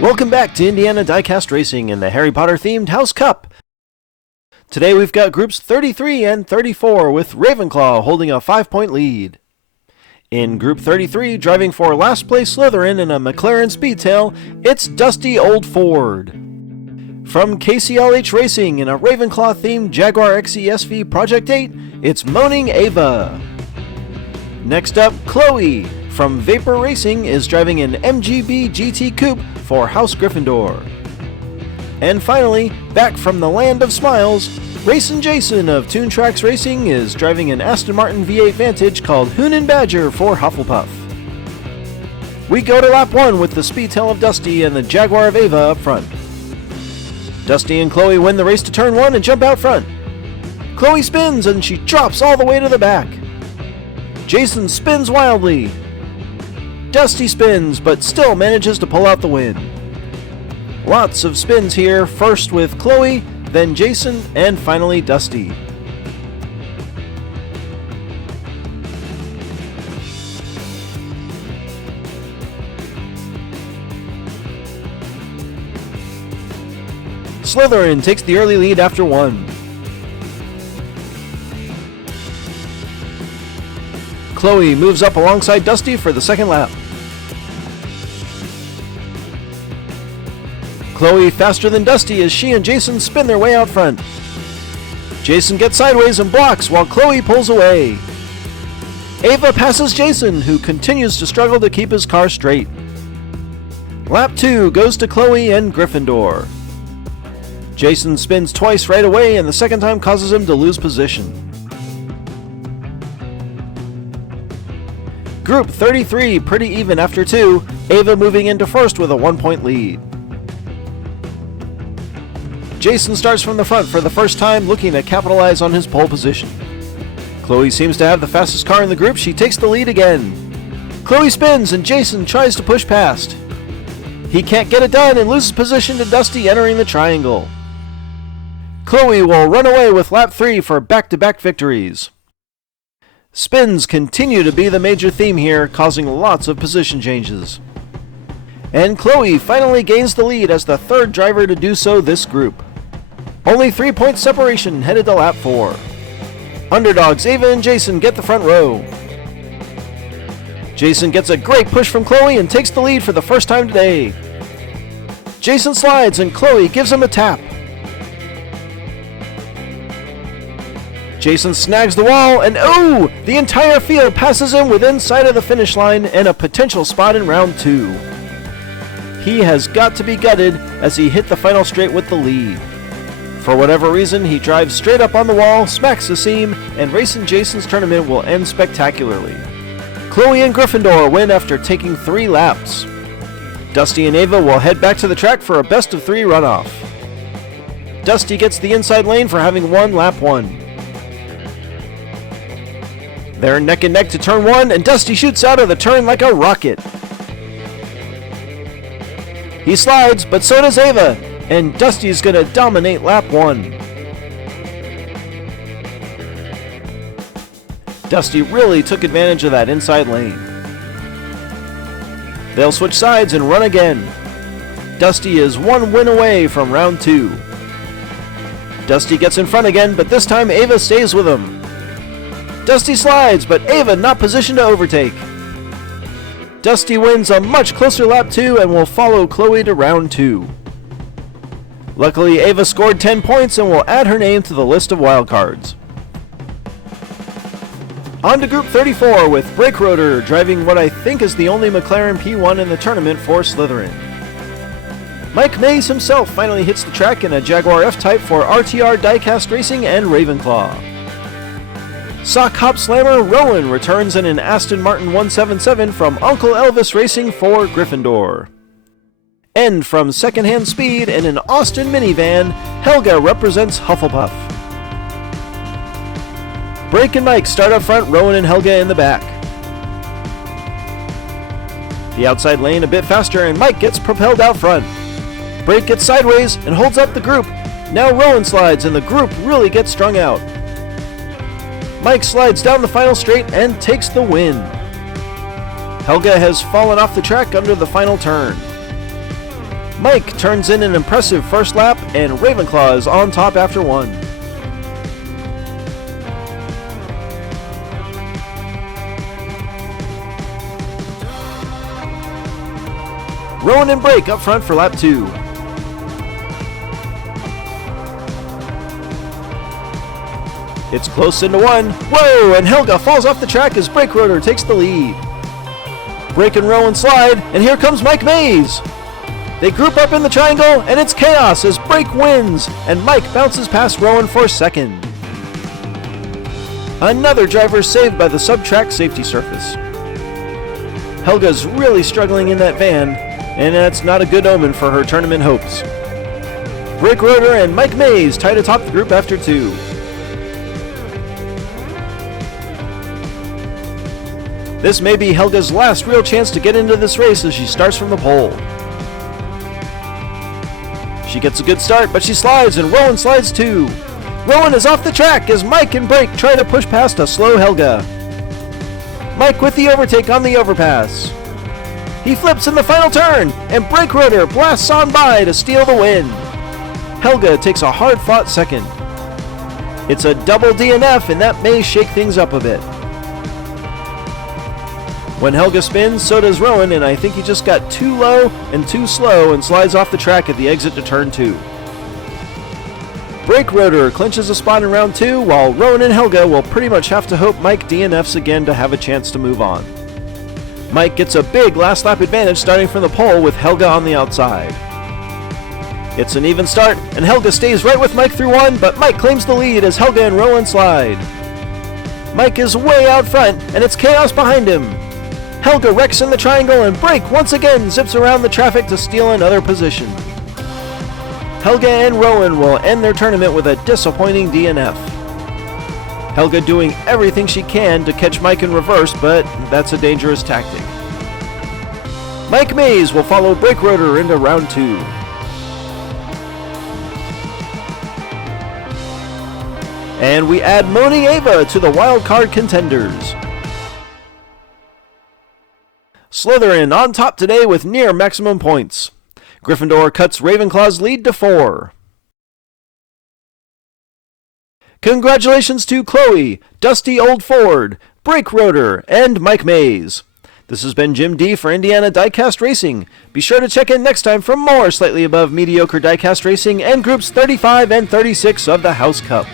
Welcome back to Indiana Diecast Racing in the Harry Potter themed House Cup. Today we've got groups 33 and 34 with Ravenclaw holding a 5-point lead. In Group 33, driving for last place Slytherin in a McLaren Speedtail, it's Dusty Old Ford. From KCLH Racing in a Ravenclaw themed Jaguar XE-SV Project 8, it's Moaning Ava. Next up, Chloe from Vapor Racing is driving an MGB GT Coupe for House Gryffindor. And finally, back from the land of smiles, Racing Jason of Toon Tracks Racing is driving an Aston Martin V8 Vantage called Hoonin' Badger for Hufflepuff. We go to lap 1 with the Speedtail of Dusty and the Jaguar of Ava up front. Dusty and Chloe win the race to turn 1 and jump out front. Chloe spins and she drops all the way to the back. Jason spins wildly. Dusty spins, but still manages to pull out the win. Lots of spins here, first with Chloe, then Jason, and finally Dusty. Slytherin takes the early lead after 1. Chloe moves up alongside Dusty for the second lap. Chloe faster than Dusty as she and Jason spin their way out front. Jason gets sideways and blocks while Chloe pulls away. Ava passes Jason, who continues to struggle to keep his car straight. Lap 2 goes to Chloe and Gryffindor. Jason spins twice right away and the second time causes him to lose position. Group 33 pretty even after 2, Ava moving into first with a 1-point lead. Jason starts from the front for the first time, looking to capitalize on his pole position. Chloe seems to have the fastest car in the group. She takes the lead again. Chloe spins and Jason tries to push past. He can't get it done and loses position to Dusty entering the triangle. Chloe will run away with lap 3 for back-to-back victories. Spins continue to be the major theme here, causing lots of position changes. And Chloe finally gains the lead as the third driver to do so this group. Only 3-point separation headed to lap 4. Underdogs Ava and Jason get the front row. Jason gets a great push from Chloe and takes the lead for the first time today. Jason slides and Chloe gives him a tap. Jason snags the wall and the entire field passes him within sight of the finish line and a potential spot in round 2. He has got to be gutted as he hit the final straight with the lead. For whatever reason, he drives straight up on the wall, smacks the seam, and Racing Jason's tournament will end spectacularly. Chloe and Gryffindor win after taking 3 laps. Dusty and Ava will head back to the track for a best-of-3 runoff. Dusty gets the inside lane for having won lap 1. They're neck and neck to turn 1, and Dusty shoots out of the turn like a rocket. He slides, but so does Ava, and Dusty's gonna dominate lap 1. Dusty really took advantage of that inside lane. They'll switch sides and run again. Dusty is 1 win away from round 2. Dusty gets in front again, but this time Ava stays with him. Dusty slides, but Ava not positioned to overtake. Dusty wins a much closer lap 2 and will follow Chloe to round 2. Luckily, Ava scored 10 points and will add her name to the list of wildcards. On to Group 34 with Brake Rotor driving what I think is the only McLaren P1 in the tournament for Slytherin. Mike Mays himself finally hits the track in a Jaguar F-Type for RTR Diecast Racing and Ravenclaw. Sock Hop Slammer Rowan returns in an Aston Martin 177 from Uncle Elvis Racing for Gryffindor. And from Secondhand Speed in an Austin minivan, Helga represents Hufflepuff. Brake and Mike start up front, Rowan and Helga in the back. The outside lane a bit faster and Mike gets propelled out front. Brake gets sideways and holds up the group. Now Rowan slides and the group really gets strung out. Mike slides down the final straight and takes the win. Helga has fallen off the track under the final turn. Mike turns in an impressive first lap, and Ravenclaw is on top after one. Rowan and Brake up front for lap 2. It's close into one. Whoa! And Helga falls off the track as Brake Rotor takes the lead. Brake and Rowan slide, and here comes Mike Mays. They group up in the triangle, and it's chaos as Brake wins, and Mike bounces past Rowan for second. Another driver saved by the sub-track safety surface. Helga's really struggling in that van, and that's not a good omen for her tournament hopes. Brake Rotor and Mike Mays tied atop the group after 2. This may be Helga's last real chance to get into this race as she starts from the pole. She gets a good start, but she slides, and Rowan slides too. Rowan is off the track as Mike and Brake try to push past a slow Helga. Mike with the overtake on the overpass. He flips in the final turn, and Brake Rotor blasts on by to steal the win. Helga takes a hard-fought second. It's a double DNF, and that may shake things up a bit. When Helga spins, so does Rowan, and I think he just got too low and too slow and slides off the track at the exit to turn 2. Brake Rotor clinches a spot in round 2, while Rowan and Helga will pretty much have to hope Mike DNFs again to have a chance to move on. Mike gets a big last lap advantage starting from the pole with Helga on the outside. It's an even start, and Helga stays right with Mike through 1, but Mike claims the lead as Helga and Rowan slide. Mike is way out front, and it's chaos behind him. Helga wrecks in the triangle, and Brake once again zips around the traffic to steal another position. Helga and Rowan will end their tournament with a disappointing DNF. Helga doing everything she can to catch Mike in reverse, but that's a dangerous tactic. Mike Mays will follow Brake Rotor into round 2. And we add Moaning Ava to the wild card contenders. Slytherin on top today with near maximum points. Gryffindor cuts Ravenclaw's lead to 4. Congratulations to Chloe, Dusty Old Ford, Brake Rotor, and Mike Mays. This has been Jim D for Indiana Diecast Racing. Be sure to check in next time for more slightly above mediocre diecast racing and groups 35 and 36 of the House Cup.